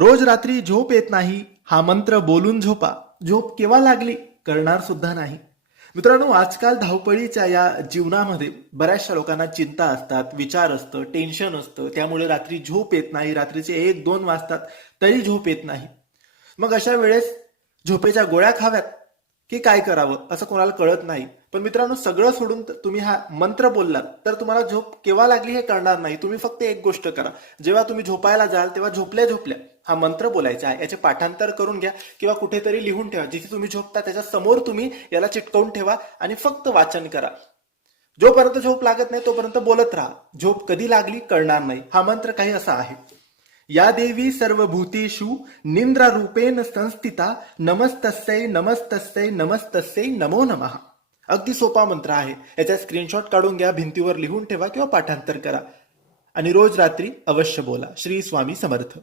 रोज रात्री झोप येत नाही, हा मंत्र बोलून झोपा. झोप केव्हा लागली कळणार सुद्धा नाही. मित्रांनो, आजकाल धावपळीच्या या जीवनामध्ये बऱ्याचशा लोकांना चिंता असतात, विचार असतं, टेन्शन असतं. त्यामुळे रात्री झोप येत नाही, रात्रीचे 1-2 वाजतात तरी झोप येत नाही. मग अशा वेळेस झोपेच्या गोळ्या खाव्यात की काय करावं असं कोणाला कळत नाही. पण मित्रांनो, सगळं सोडून तुम्ही हा मंत्र बोललात तर तुम्हाला झोप केव्हा लागली हे कळणार नाही. तुम्ही फक्त एक गोष्ट करा, जेव्हा तुम्ही झोपायला जाल तेव्हा झोपल्या झोपल्या हा मंत्र बोलायचा आहे. याचे पाठांतर करून घ्या किंवा कुठेतरी लिहून ठेवा. जिथे तुम्ही झोपता त्याच्या समोर तुम्ही याला चिटकवून ठेवा आणि फक्त वाचन करा. जोपर्यंत झोप लागत नाही तोपर्यंत बोलत राहा. झोप कधी लागली कळणार नाही. हा मंत्र काही असा आहे: या देवी सर्वभूतेषु निंद्रा रूपेण संस्थिता नमस्तस्यै नमस्तस्यै नमस्तस्यै नमो नमः. अगदी सोपा मंत्र आहे. याचा स्क्रीनशॉट काढून घ्या, भिंतीवर लिहून ठेवा किंवा पाठांतर करा आणि रोज रात्री अवश्य बोला. श्री स्वामी समर्थ.